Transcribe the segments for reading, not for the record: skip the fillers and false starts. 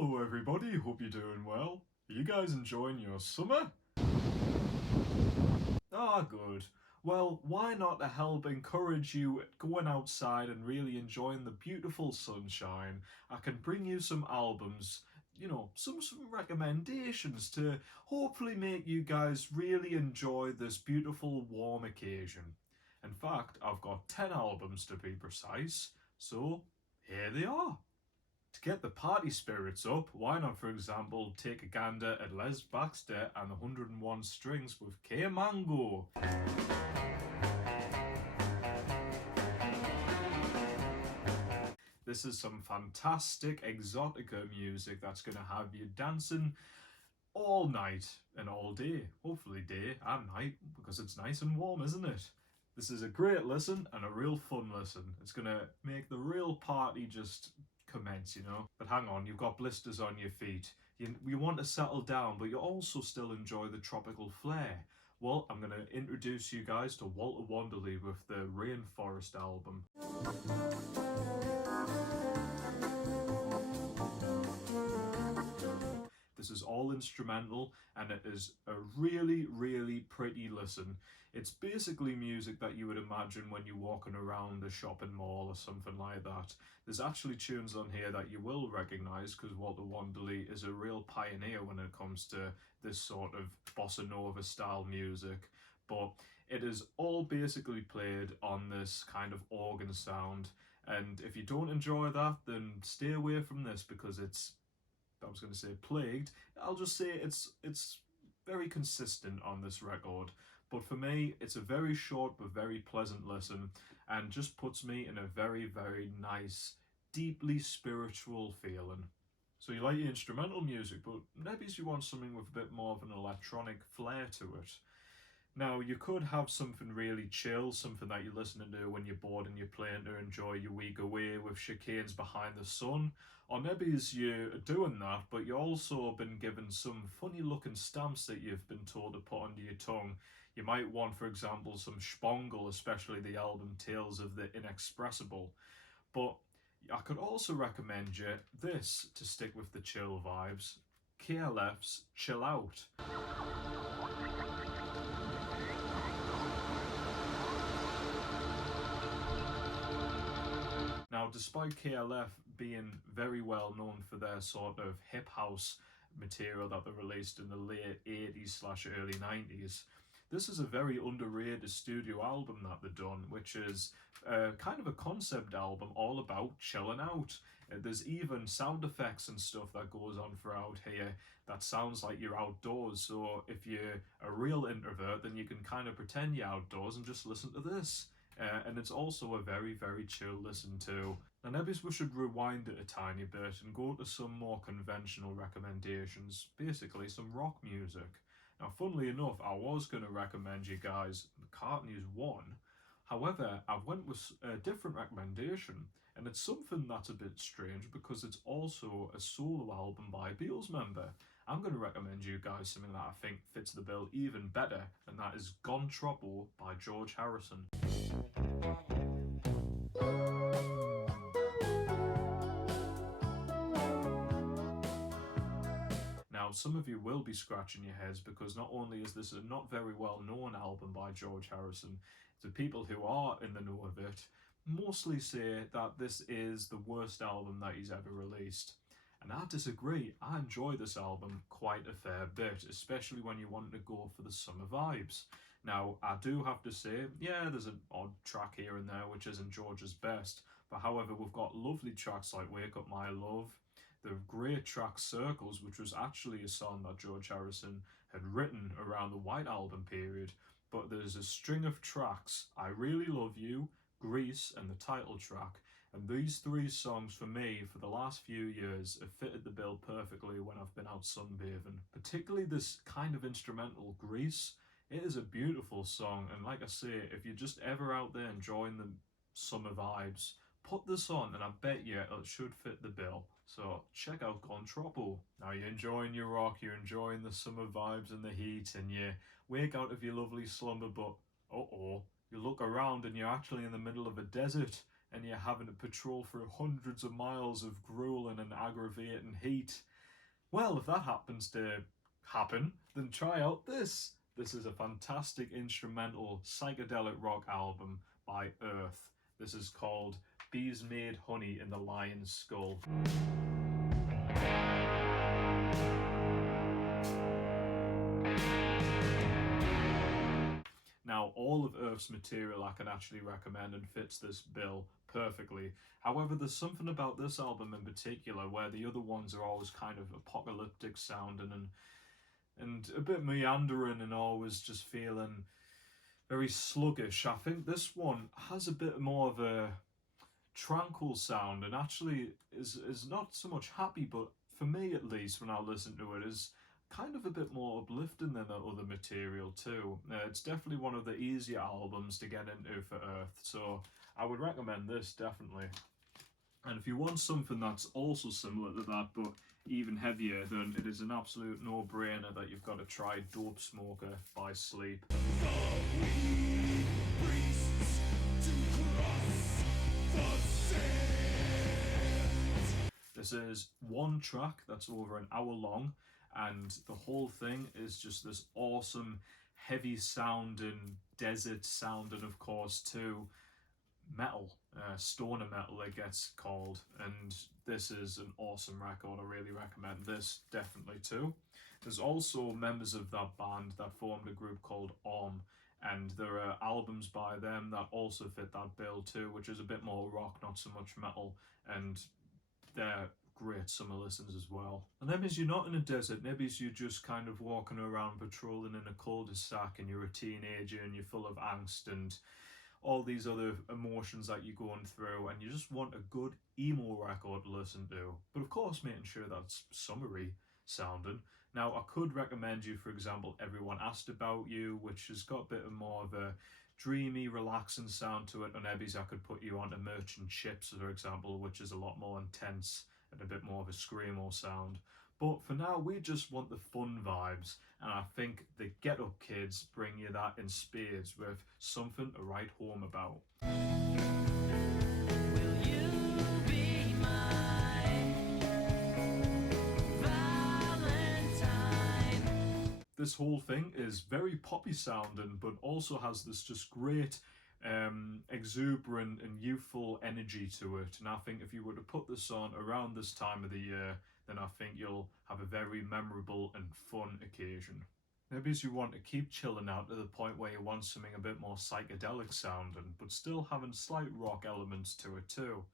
Hello everybody, hope you're doing well. Are you guys enjoying your summer? Ah, good. Well, why not to help encourage you going outside and really enjoying the beautiful sunshine? I can bring you some albums, some recommendations to hopefully make you guys really enjoy this beautiful warm occasion. In fact, I've got 10 albums to be precise, so here they are. To get the party spirits up, why not, for example, take a gander at Les Baxter and the 101 Strings with K Mango? This is some fantastic Exotica music that's going to have you dancing all night and all day. Hopefully day and night, because it's nice and warm, isn't it? This is a great listen and a real fun listen. It's going to make the real party just commence. But hang on, you've got blisters on your feet. You want to settle down, but you also still enjoy the tropical flair. Well, I'm going to introduce you guys to Walter Wanderley with the Rainforest album. This is all instrumental and it is a really, really pretty listen. It's basically music that you would imagine when you're walking around a shopping mall or something like that. There's actually tunes on here that you will recognise because Walter Wanderley is a real pioneer when it comes to this sort of Bossa Nova style music. But it is all basically played on this kind of organ sound. And if you don't enjoy that, then stay away from this because I was going to say plagued. I'll just say it's very consistent on this record. But for me, it's a very short but very pleasant listen and just puts me in a very, very nice, deeply spiritual feeling. So you like your instrumental music, but maybe you want something with a bit more of an electronic flair to it. Now, you could have something really chill, something that you're listening to when you're bored and you're playing to enjoy your week away with Chicane's Behind the Sun. Or maybe as you're doing that, but you've also been given some funny looking stamps that you've been told to put under your tongue. You might want, for example, some Spongle, especially the album Tales of the Inexpressible. But I could also recommend you this to stick with the chill vibes. KLF's Chill Out. Now, despite KLF being very well known for their sort of hip house material that they released in the late 80s/early 90s, this is a very underrated studio album that they've done, which is kind of a concept album all about chilling out. There's even sound effects and stuff that goes on throughout here that sounds like you're outdoors. So if you're a real introvert, then you can kind of pretend you're outdoors and just listen to this. And it's also a very, very chill listen to. And maybe we should rewind it a tiny bit and go to some more conventional recommendations, basically some rock music. Now, funnily enough, I was going to recommend you guys McCartney's One. However, I went with a different recommendation, and it's something that's a bit strange because it's also a solo album by a Beatles member. I'm going to recommend you guys something that I think fits the bill even better, and that is Gone Troppo by George Harrison. Now, some of you will be scratching your heads because not only is this a not very well known album by George Harrison, the people who are in the know of it mostly say that this is the worst album that he's ever released. And I disagree. I enjoy this album quite a fair bit, especially when you want to go for the summer vibes. Now, I do have to say, yeah, there's an odd track here and there which isn't George's best, but however, we've got lovely tracks like Wake Up My Love, the great track Circles, which was actually a song that George Harrison had written around the White Album period, but there's a string of tracks, I Really Love You, Grease, and the title track. And these three songs for me, for the last few years, have fitted the bill perfectly when I've been out sunbathing. Particularly this kind of instrumental, Grease. It is a beautiful song, and like I say, if you're just ever out there enjoying the summer vibes, put this on and I bet you it should fit the bill. So check out Gone Troppo. Now you're enjoying your rock, you're enjoying the summer vibes and the heat, and you wake out of your lovely slumber, but you look around and you're actually in the middle of a desert. and you're having to patrol through hundreds of miles of grueling and aggravating heat. Well, if that happens to happen, then try out this. This is a fantastic instrumental psychedelic rock album by Earth. This is called Bees Made Honey in the Lion's Skull. Now, all of Earth's material I can actually recommend and fits this bill perfectly. However, there's something about this album in particular where the other ones are always kind of apocalyptic sounding and a bit meandering and always just feeling very sluggish. I think this one has a bit more of a tranquil sound and actually is not so much happy, but for me at least when I listen to it is kind of a bit more uplifting than the other material too. It's definitely one of the easier albums to get into for Earth, so I would recommend this definitely. And if you want something that's also similar to that but even heavier, then it is an absolute no-brainer that you've got to try Dope Smoker by Sleep. This is one track that's over an hour long, and the whole thing is just this awesome, heavy sounding, desert sounding, of course, too, metal, stoner metal it gets called, and this is an awesome record. I really recommend this definitely too. There's also members of that band that formed a group called and there are albums by them that also fit that bill too, which is a bit more rock, not so much metal, and they're great summer listens as well. And maybe you're not in a desert, maybe you're just kind of walking around patrolling in a cul-de-sac and you're a teenager and you're full of angst and all these other emotions that you're going through, and you just want a good emo record to listen to, but of course making sure that's summery sounding. Now, I could recommend you, for example, Everyone Asked About You, which has got a bit more of a dreamy, relaxing sound to it. On Ebbies, I could put you onto Merchant Ships, for example, which is a lot more intense and a bit more of a screamo sound. But for now, we just want the fun vibes, and I think the Get Up Kids bring you that in spades with Something to Write Home About. This whole thing is very poppy sounding, but also has this just great exuberant and youthful energy to it. And I think if you were to put this on around this time of the year, then I think you'll have a very memorable and fun occasion. Maybe as you want to keep chilling out to the point where you want something a bit more psychedelic sounding, but still having slight rock elements to it too.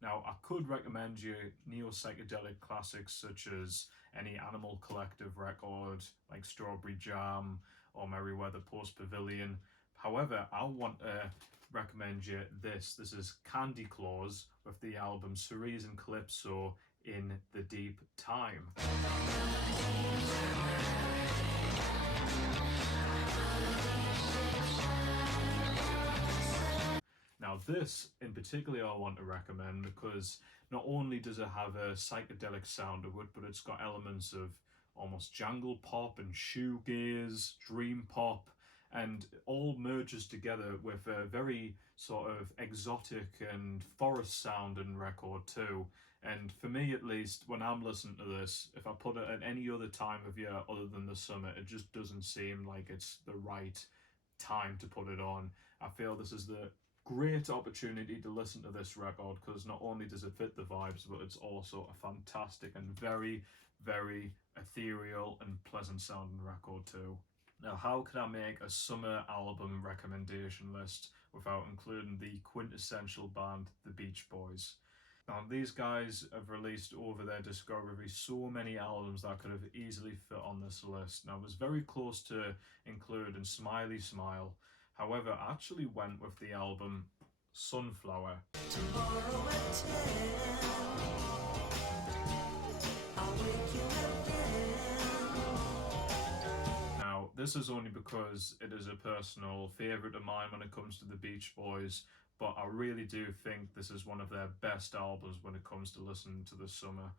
Now, I could recommend you neo-psychedelic classics such as any Animal Collective record, like Strawberry Jam or Merryweather Post Pavilion. However, I want to recommend you this. This is Candy Claus with the album Cerise and Calypso in the Deep Time. Now this in particular I want to recommend because not only does it have a psychedelic sound to it, but it's got elements of almost jangle pop and shoegaze, dream pop, and it all merges together with a very sort of exotic and forest sounding record too. And for me at least, when I'm listening to this, if I put it at any other time of year other than the summer, it just doesn't seem like it's the right time to put it on. I feel this is the great opportunity to listen to this record because not only does it fit the vibes, but it's also a fantastic and very, very ethereal and pleasant sounding record too. Now, how can I make a summer album recommendation list without including the quintessential band, the Beach Boys? Now, these guys have released over their discography so many albums that could have easily fit on this list. Now, I was very close to including Smiley Smile. However, I actually went with the album Sunflower. Tomorrow at 10, I'll wake you up then. Now, this is only because it is a personal favourite of mine when it comes to the Beach Boys, but I really do think this is one of their best albums when it comes to listening to the summer.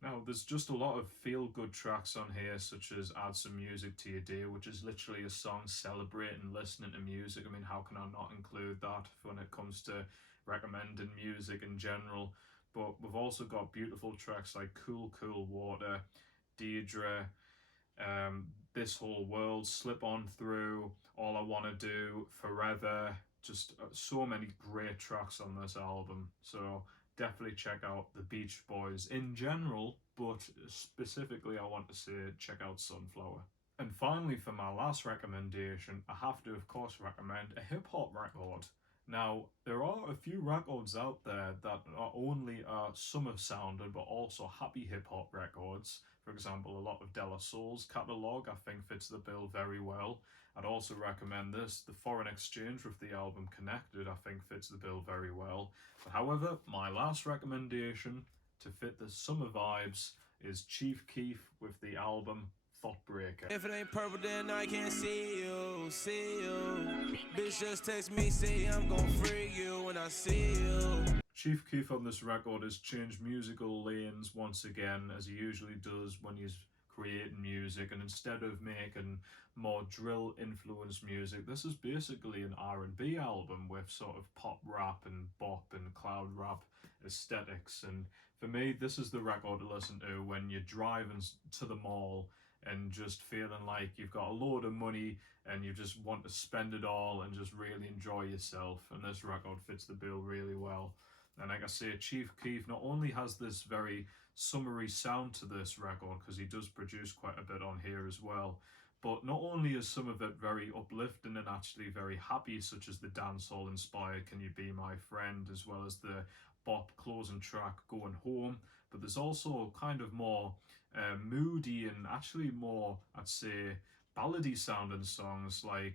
Now, there's just a lot of feel-good tracks on here, such as Add Some Music to Your Day, which is literally a song celebrating listening to music. I mean, how can I not include that when it comes to recommending music in general. But we've also got beautiful tracks like Cool Cool Water, Deidre, This Whole World, Slip On Through, All I Wanna Do, Forever. Just so many great tracks on this album. So definitely check out the Beach Boys in general, but specifically I want to say check out Sunflower. And finally, for my last recommendation, I have to, of course, recommend a hip hop record. Now, there are a few records out there that not only are summer sounding, but also happy hip hop records. For example, a lot of De La Soul's catalogue, I think, fits the bill very well. I'd also recommend this, The Foreign Exchange with the album Connected, I think fits the bill very well. But however, my last recommendation to fit the summer vibes is Chief Keef with the album Thoughtbreaker. If it ain't purple, then I can't see you, see you. Bitch, just text me, say I'm gon' free you when I see you. Chief Keef on this record has changed musical lanes once again, as he usually does when he's creating music, and instead of making more drill influenced music, this is basically an R&B album with sort of pop rap and bop and cloud rap aesthetics. And for me, this is the record to listen to when you're driving to the mall and just feeling like you've got a load of money and you just want to spend it all and just really enjoy yourself. And this record fits the bill really well. And like I say, Chief Keef not only has this very summery sound to this record, because he does produce quite a bit on here as well, but not only is some of it very uplifting and actually very happy, such as the dancehall inspired Can You Be My Friend, as well as the bop closing track Going Home, but there's also kind of more moody and actually more, I'd say, ballady sounding songs like,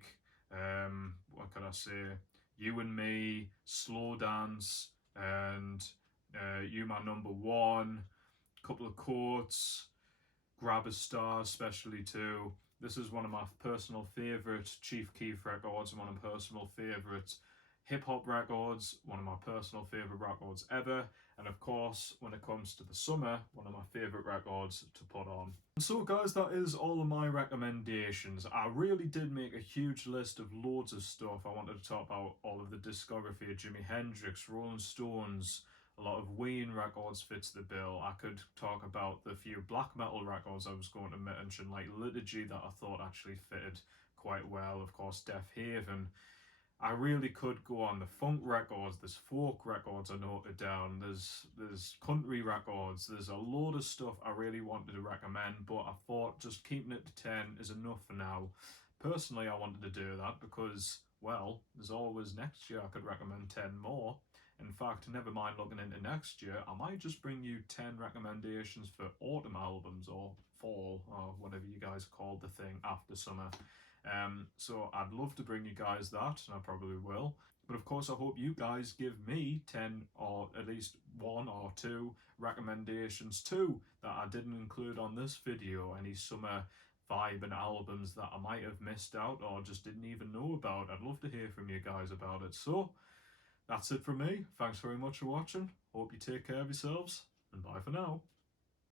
what could I say, You and Me, Slow Dance, and You My Number One, couple of quotes, Grab a Star especially too. This is one of my personal favourite Chief Keef records, one of my personal favourite hip-hop records, one of my personal favourite records ever, and of course, when it comes to the summer, one of my favourite records to put on. And so guys, that is all of my recommendations. I really did make a huge list of loads of stuff. I wanted to talk about all of the discography of Jimi Hendrix, Rolling Stones, a lot of Wayne records fits the bill. I could talk about the few black metal records I was going to mention, like Liturgy, that I thought actually fitted quite well. Of course, Death Haven. I really could go on. The funk records, there's folk records I noted down, there's country records, there's a load of stuff I really wanted to recommend, but I thought just keeping it to 10 is enough for now. Personally, I wanted to do that because, well, there's always next year I could recommend 10 more. In fact, never mind looking into next year, I might just bring you 10 recommendations for autumn albums or fall, or whatever you guys call the thing after summer. So I'd love to bring you guys that, and I probably will. But of course, I hope you guys give me 10 or at least 1 or 2 recommendations too that I didn't include on this video. Any summer vibe and albums that I might have missed out or just didn't even know about. I'd love to hear from you guys about it. So that's it from me. Thanks very much for watching. Hope you take care of yourselves, and bye for now.